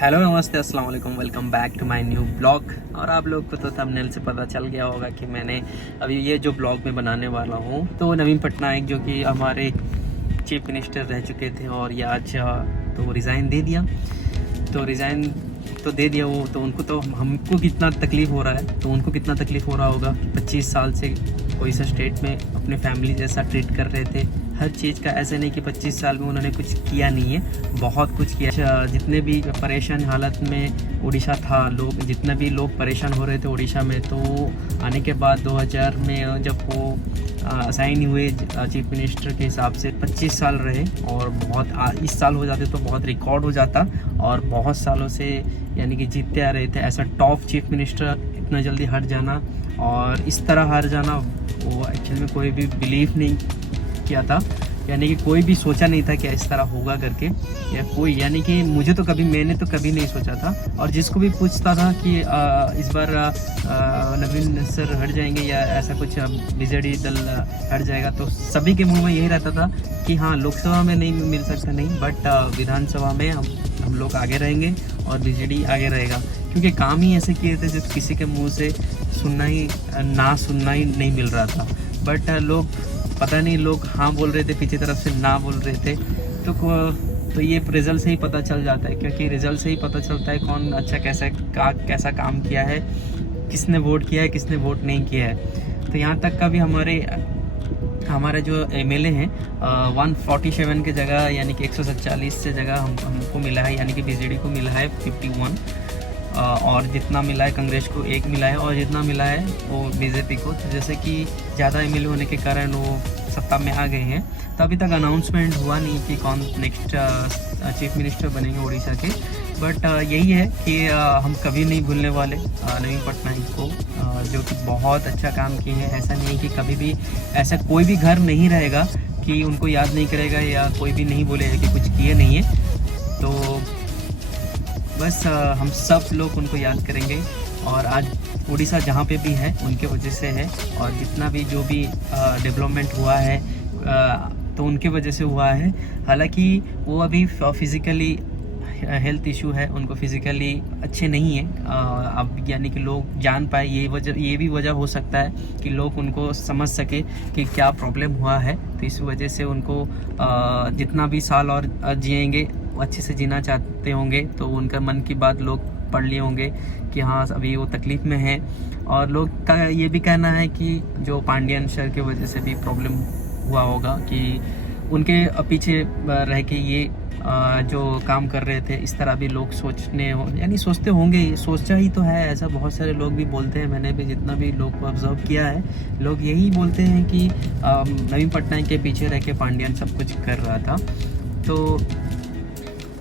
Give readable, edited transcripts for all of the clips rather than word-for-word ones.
Hello नमस्ते अस्सलाम वालेकुम, welcome back to my new blog. और आप लोग को तो थंबनेल से पता चल गया होगा कि मैंने अभी ये जो ब्लॉग में बनाने वाला हूँ तो नवीन पटनायक जो कि हमारे चीफ मिनिस्टर रह चुके थे और ये आज तो रिज़ाइन दे दिया। तो रिज़ाइन तो दे दिया वो, तो उनको तो हमको कितना तकलीफ़ हो रहा है तो उनको कितना तकलीफ़ हो रहा होगा कि 25 साल से कोई सा स्टेट में अपने फैमिली जैसा ट्रीट कर रहे थे। हर चीज़ का ऐसे नहीं कि 25 साल में उन्होंने कुछ किया नहीं है, बहुत कुछ किया। जितने भी परेशान हालत में उड़ीसा था, लोग जितने भी लोग परेशान हो रहे थे उड़ीसा में, तो आने के बाद 2000 में जब वो असाइन हुए चीफ मिनिस्टर के हिसाब से 25 साल रहे और बहुत इस साल हो जाते तो बहुत रिकॉर्ड हो जाता। और बहुत सालों से यानी कि जीतते आ रहे थे, ऐसा टॉप चीफ मिनिस्टर इतना जल्दी हट जाना और इस तरह हार जाना वो एक्चुअली में कोई भी बिलीव नहीं किया था, यानी कि कोई भी सोचा नहीं था कि इस तरह होगा करके, या कोई यानी कि मैंने तो कभी नहीं सोचा था। और जिसको भी पूछता था कि इस बार नवीन सर हट जाएंगे या ऐसा कुछ बीजेडी दल हट जाएगा, तो सभी के मुंह में यही रहता था कि हाँ लोकसभा में नहीं मिल सकता नहीं, बट विधानसभा में हम लोग आगे रहेंगे और बीजेडी आगे रहेगा, क्योंकि काम ही ऐसे किए थे जो किसी के मुँह से सुनना ही नहीं मिल रहा था। बट लोग पता नहीं, लोग हाँ बोल रहे थे, पीछे तरफ से ना बोल रहे थे। तो ये रिज़ल्ट से ही पता चल जाता है, क्योंकि रिज़ल्ट से ही पता चलता है कौन अच्छा कैसा काम किया है, किसने वोट किया है, किसने वोट नहीं किया है। तो यहाँ तक का भी हमारे जो एमएलए हैं 147 की जगह यानी कि 147 से जगह हमको मिला है, यानी कि बीजेडी को मिला है 51, और जितना मिला है कांग्रेस को 1 मिला है और जितना मिला है वो बीजेपी को। तो जैसे कि ज़्यादा एमएलए होने के कारण वो सत्ता में आ गए हैं, तो अभी तक अनाउंसमेंट हुआ नहीं कि कौन नेक्स्ट चीफ मिनिस्टर बनेंगे उड़ीसा के। बट यही है कि हम कभी नहीं भूलने वाले नवीन पटनायक को, जो कि बहुत अच्छा काम किए हैं। ऐसा नहीं कि कभी भी ऐसा कोई भी घर नहीं रहेगा कि उनको याद नहीं करेगा या कोई भी नहीं बोलेगा कि कुछ किए नहीं है। तो बस हम सब लोग उनको याद करेंगे। और आज उड़ीसा जहाँ पे भी है उनके वजह से है, और जितना भी जो भी डेवलपमेंट हुआ है तो उनके वजह से हुआ है। हालांकि वो अभी फिज़िकली हेल्थ इशू है, उनको फिज़िकली अच्छे नहीं है अब, यानी कि लोग जान पाए, ये भी वजह हो सकता है कि लोग उनको समझ सके कि क्या प्रॉब्लम हुआ है। तो इस वजह से उनको जितना भी साल और जिएंगे अच्छे से जीना चाहते होंगे, तो उनका मन की बात लोग पढ़ लिए होंगे कि हाँ अभी वो तकलीफ़ में है। और लोग का ये भी कहना है कि जो पांडियन सर की वजह से भी प्रॉब्लम हुआ होगा, कि उनके पीछे रह के ये जो काम कर रहे थे इस तरह भी लोग सोचते होंगे, सोचा ही तो है। ऐसा बहुत सारे लोग भी बोलते हैं, मैंने भी जितना भी लोग को ऑब्जर्व किया है, लोग यही बोलते हैं कि नवीन पटनायक के पीछे रह के पांडियन सब कुछ कर रहा था। तो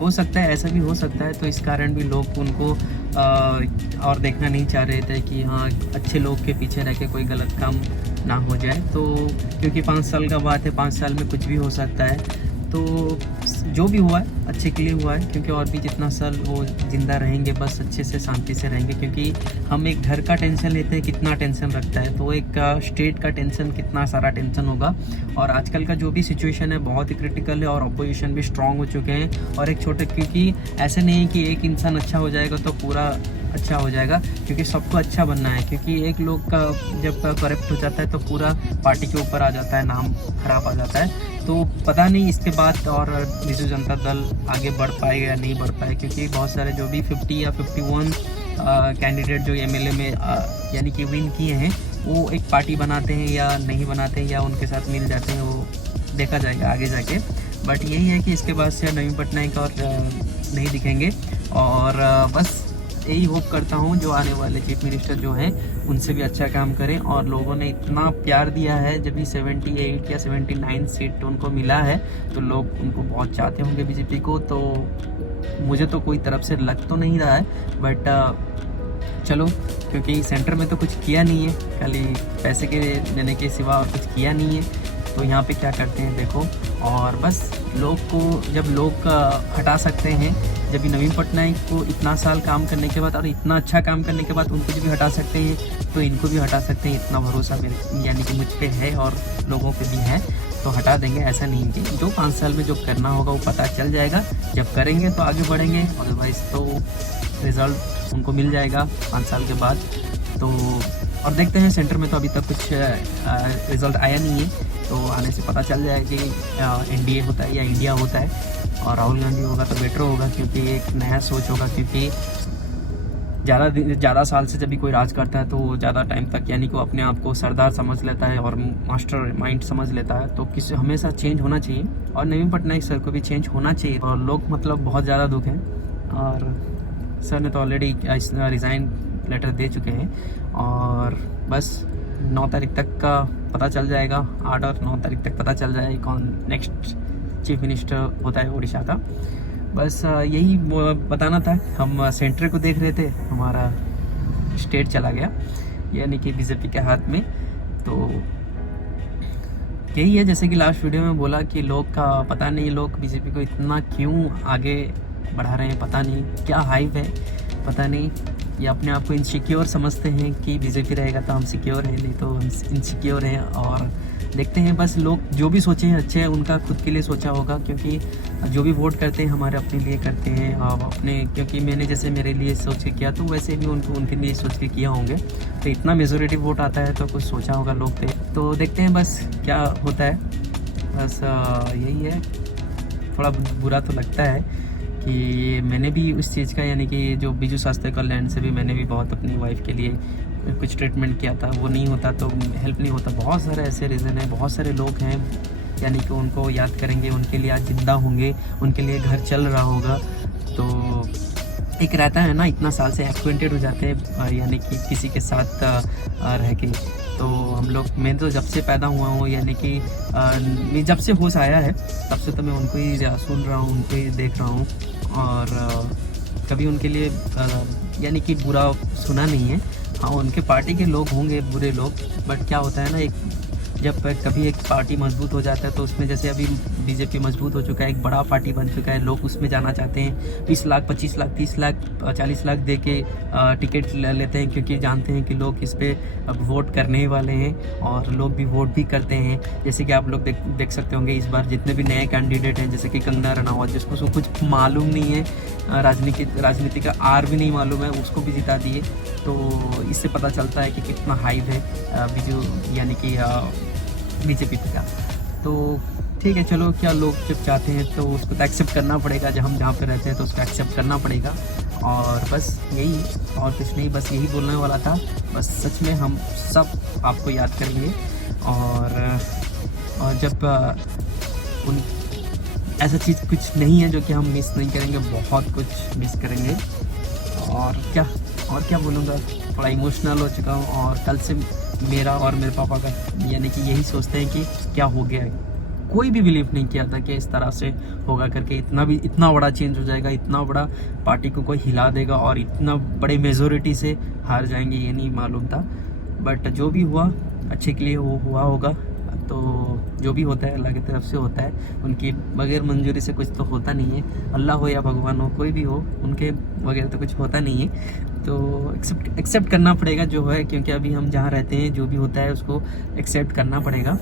हो सकता है, ऐसा भी हो सकता है। तो इस कारण भी लोग उनको और देखना नहीं चाह रहे थे कि हाँ अच्छे लोग के पीछे रह के कोई गलत काम ना हो जाए। तो क्योंकि 5 साल का बात है, 5 साल में कुछ भी हो सकता है। तो जो भी हुआ है अच्छे के लिए हुआ है, क्योंकि और भी जितना साल वो ज़िंदा रहेंगे बस अच्छे से शांति से रहेंगे। क्योंकि हम एक घर का टेंशन लेते हैं, कितना टेंशन रखता है, तो एक स्टेट का टेंशन कितना सारा टेंशन होगा। और आजकल का जो भी सिचुएशन है बहुत ही क्रिटिकल है, और अपोजिशन भी स्ट्रांग हो चुके हैं। और एक छोटे, क्योंकि ऐसे नहीं है कि एक इंसान अच्छा हो जाएगा तो पूरा अच्छा हो जाएगा, क्योंकि सबको अच्छा बनना है। क्योंकि एक लोग का जब करप्ट हो जाता है तो पूरा पार्टी के ऊपर आ जाता है, नाम खराब आ जाता है। तो पता नहीं इसके बाद और बिजू जनता दल आगे बढ़ पाएगा या नहीं बढ़ पाएगा, क्योंकि बहुत सारे जो भी 50 या 51 कैंडिडेट जो एमएलए में यानी कि विन किए हैं, वो एक पार्टी बनाते हैं या नहीं बनाते हैं या उनके साथ मिल जाते हैं, वो देखा जाएगा आगे जाके। बट यही है कि इसके बाद से नवीन पटनायक और नहीं दिखेंगे। और बस यही होप करता हूँ जो आने वाले चीफ मिनिस्टर जो हैं उनसे भी अच्छा काम करें। और लोगों ने इतना प्यार दिया है, जब भी 78 या 79 सीट उनको मिला है, तो लोग उनको बहुत चाहते होंगे बीजेपी को। तो मुझे तो कोई तरफ से लग तो नहीं रहा है, बट चलो, क्योंकि सेंटर में तो कुछ किया नहीं है, खाली पैसे के देने के सिवा और कुछ किया नहीं है। तो यहाँ पे क्या करते हैं देखो। और बस लोग को जब लोग हटा सकते हैं, जब भी नवीन पटनायक को इतना साल काम करने के बाद और इतना अच्छा काम करने के बाद उनको भी हटा सकते हैं, तो इनको भी हटा सकते हैं। इतना भरोसा मेरे यानी कि मुझ पे है और लोगों पे भी है। तो हटा देंगे, ऐसा नहीं कि जो 5 साल में जो करना होगा वो पता चल जाएगा। जब करेंगे तो आगे बढ़ेंगे, अदरवाइज़ तो रिज़ल्ट उनको मिल जाएगा 5 साल के बाद। तो और देखते हैं, सेंटर में तो अभी तक कुछ रिज़ल्ट आया नहीं है, तो आने से पता चल जाएगा कि एनडीए होता है या इंडिया होता है। और राहुल गांधी होगा तो बेटर होगा, क्योंकि एक नया सोच होगा, क्योंकि ज़्यादा साल से जब भी कोई राज करता है तो ज़्यादा टाइम तक यानी कि वो अपने आप को सरदार समझ लेता है और मास्टर माइंड समझ लेता है। तो किसी हमेशा चेंज होना चाहिए, और नवीन पटनायक सर को भी चेंज होना चाहिए। और लोग मतलब बहुत ज़्यादा दुख हैं, और सर ने तो ऑलरेडी रिज़ाइन लेटर दे चुके हैं, और बस 9 तारीख तक का पता चल जाएगा, 8 और 9 तारीख तक पता चल जाएगा कौन नेक्स्ट चीफ मिनिस्टर होता है उड़ीसा का। बस यही बताना था। हम सेंटर को देख रहे थे, हमारा स्टेट चला गया यानी कि बीजेपी के हाथ में। तो यही है, जैसे कि लास्ट वीडियो में बोला कि लोग का पता नहीं, लोग बीजेपी को इतना क्यों आगे बढ़ा रहे हैं, पता नहीं क्या हाइप है, पता नहीं। ये अपने आप को इनसिक्योर समझते हैं कि बीजेपी रहेगा तो हम सिक्योर हैं, नहीं तो हम इनसिक्योर हैं। और देखते हैं, बस लोग जो भी सोचे हैं अच्छे हैं, उनका खुद के लिए सोचा होगा, क्योंकि जो भी वोट करते हैं हमारे अपने लिए करते हैं, अपने, क्योंकि मैंने जैसे मेरे लिए सोच के किया तो वैसे भी उनको उनके लिए सोच के किया होंगे। तो इतना मेजोरिटी वोट आता है तो कुछ सोचा होगा लोग थे। तो देखते हैं बस क्या होता है। बस यही है, थोड़ा बुरा तो लगता है कि मैंने भी उस चीज़ का, यानी कि जो बिजू स्वास्थ्य कल्याण से भी मैंने भी बहुत अपनी वाइफ के लिए कुछ ट्रीटमेंट किया था, वो नहीं होता तो हेल्प नहीं होता। बहुत सारे ऐसे रीज़न है, बहुत सारे लोग हैं यानी कि उनको याद करेंगे, उनके लिए आज जिंदा होंगे, उनके लिए घर चल रहा होगा। तो एक रहता है ना, इतना साल से एक्वेंटेड हो जाते हैं यानी कि किसी के साथ रह के। तो हम लोग, मैं तो जब से पैदा हुआ हूँ यानी कि जब से होश आया है तब से तो मैं उनको ही सुन रहा हूँ, उनको ही देख रहा हूँ, और कभी उनके लिए यानी कि बुरा सुना नहीं है। हाँ, उनके पार्टी के लोग होंगे बुरे लोग, बट क्या होता है ना, एक जब कभी एक पार्टी मजबूत हो जाता है तो उसमें, जैसे अभी बीजेपी मजबूत हो चुका है, एक बड़ा पार्टी बन चुका है, लोग उसमें जाना चाहते हैं। 20 लाख 25 लाख 30 लाख 40 लाख दे के टिकट लेते हैं, क्योंकि जानते हैं कि लोग इस पर अब वोट करने वाले हैं, और लोग भी वोट भी करते हैं। जैसे कि आप लोग देख सकते होंगे इस बार जितने भी नए कैंडिडेट हैं, जैसे कि कंगना रनावत, जिसको कुछ मालूम नहीं है, राजनीति का आर भी नहीं मालूम है, उसको भी जिता दिए। तो इससे पता चलता है कि कितना हाइप है बीजू यानी कि बीजेपी का। तो ठीक है, चलो, क्या लोग जब चाहते हैं तो उसको तो एक्सेप्ट करना पड़ेगा, जब हम जहाँ पे रहते हैं तो उसको एक्सेप्ट करना पड़ेगा। और बस यही, और कुछ नहीं, बस यही बोलने वाला था। बस सच में हम सब आपको याद करेंगे, और जब उन ऐसा चीज़ कुछ नहीं है जो कि हम मिस नहीं करेंगे, बहुत कुछ मिस करेंगे। और क्या बोलूँगा, थोड़ा इमोशनल हो चुका हूँ। और कल से मेरा और मेरे पापा का यानी कि यही सोचते हैं कि क्या हो गया है। कोई भी बिलीव नहीं किया था कि इस तरह से होगा करके, इतना बड़ा चेंज हो जाएगा, इतना बड़ा पार्टी को कोई हिला देगा और इतना बड़े मेजोरिटी से हार जाएंगे, ये नहीं मालूम था। बट जो भी हुआ अच्छे के लिए वो हुआ होगा। तो जो भी होता है अल्लाह की तरफ से होता है, उनकी बगैर मंजूरी से कुछ तो होता नहीं है। अल्लाह हो या भगवान हो, कोई भी हो, उनके बगैर तो कुछ होता नहीं है। तो एक्सेप्ट करना पड़ेगा जो है, क्योंकि अभी हम जहाँ रहते हैं जो भी होता है उसको एक्सेप्ट करना पड़ेगा।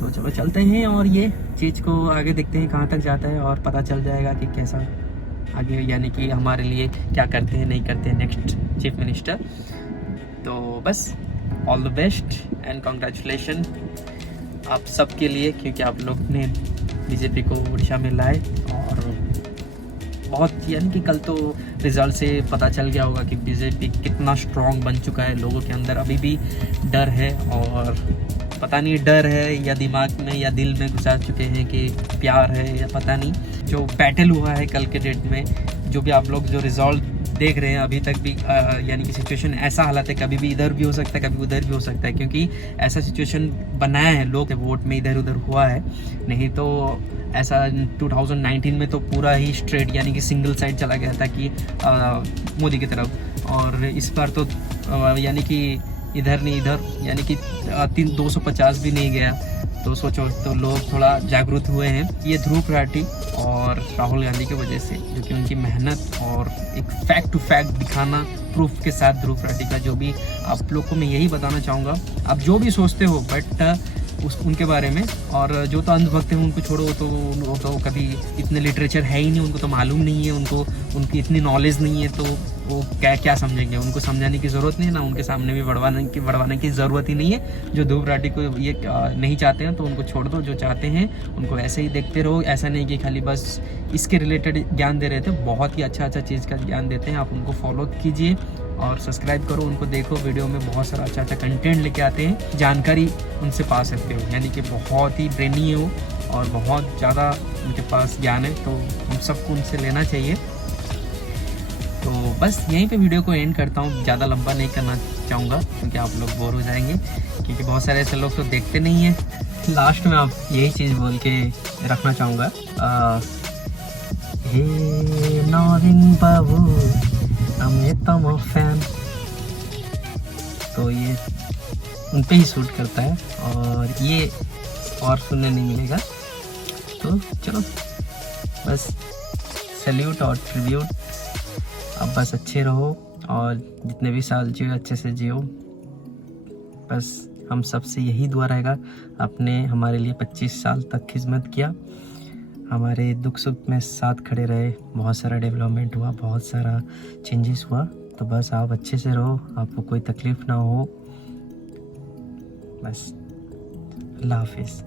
तो चलो चलते हैं, और ये चीज़ को आगे देखते हैं कहाँ तक जाता है, और पता चल जाएगा कि कैसा आगे यानी कि हमारे लिए क्या करते हैं नहीं करते हैं नेक्स्ट चीफ मिनिस्टर। तो बस all the best and congratulation आप सब के लिए, क्योंकि आप लोग ने बीजेपी को उड़ीसा में लाए। और बहुत यानी कि कल तो रिजल्ट से पता चल गया होगा कि बीजेपी कितना स्ट्रॉन्ग बन चुका है। लोगों के अंदर अभी भी डर है, और पता नहीं डर है या दिमाग में या दिल में घुसा चुके हैं कि प्यार है या पता नहीं। जो बैटल हुआ है कल के डेट में, जो भी आप लोग जो रिजल्ट देख रहे हैं अभी तक भी, यानी कि सिचुएशन ऐसा हालत है, कभी भी इधर भी हो सकता है, कभी उधर भी हो सकता है, क्योंकि ऐसा सिचुएशन बनाया है लोग, वोट में इधर उधर हुआ है। नहीं तो ऐसा 2019 में तो पूरा ही स्ट्रेट यानी कि सिंगल साइड चला गया था कि मोदी की तरफ। और इस बार तो यानी कि इधर नहीं इधर, यानी कि 250 भी नहीं गया। तो सोचो, तो लोग थोड़ा जागरूक हुए हैं ये ध्रुव राठी और राहुल गांधी की वजह से, जो कि उनकी मेहनत और एक फैक्ट टू फैक्ट दिखाना प्रूफ के साथ ध्रुव राठी का। जो भी आप लोग को मैं यही बताना चाहूँगा, आप जो भी सोचते हो, बट उनके बारे में। और जो तो अंधभक्त हैं उनको छोड़ो, वो तो कभी इतने लिटरेचर है ही नहीं, उनको तो मालूम नहीं है, उनकी इतनी नॉलेज नहीं है, तो वो क्या समझेंगे। उनको समझाने की ज़रूरत नहीं है ना, उनके सामने भी बढ़वाने की ज़रूरत ही नहीं है। जो धूप राठी को ये नहीं चाहते हैं तो उनको छोड़ दो, जो चाहते हैं उनको ऐसे ही देखते रहो। ऐसा नहीं कि खाली बस इसके रिलेटेड ज्ञान दे रहे थे, बहुत ही अच्छा चीज़ का ज्ञान देते हैं। आप उनको फॉलो कीजिए और सब्सक्राइब करो, उनको देखो। वीडियो में बहुत सारा अच्छा कंटेंट लेके आते हैं, जानकारी उनसे पा सकते हो। यानी कि बहुत ही ब्रेनी है वो और बहुत ज़्यादा उनके पास ज्ञान है, तो हम सबको उनसे लेना चाहिए। तो बस यहीं पे वीडियो को एंड करता हूँ, ज़्यादा लंबा नहीं करना चाहूँगा क्योंकि आप लोग बोर हो जाएंगे, क्योंकि बहुत सारे ऐसे लोग तो देखते नहीं हैं। लास्ट में आप यही चीज़ बोल के रखना चाहूँगा, हे नवीन बाबू हमें तो फैन, तो ये उन पे ही शूट करता है और ये और सुनने नहीं मिलेगा। तो चलो बस सैल्यूट और ट्रिब्यूट, अब बस अच्छे रहो और जितने भी साल जियो अच्छे से जियो। बस हम सब से यही दुआ रहेगा। आपने हमारे लिए 25 साल तक खिदमत किया, हमारे दुख सुख में साथ खड़े रहे, बहुत सारा डेवलपमेंट हुआ, बहुत सारा चेंजेस हुआ। तो बस आप अच्छे से रहो, आपको कोई तकलीफ़ ना हो। बस अल्लाह हाफिज़।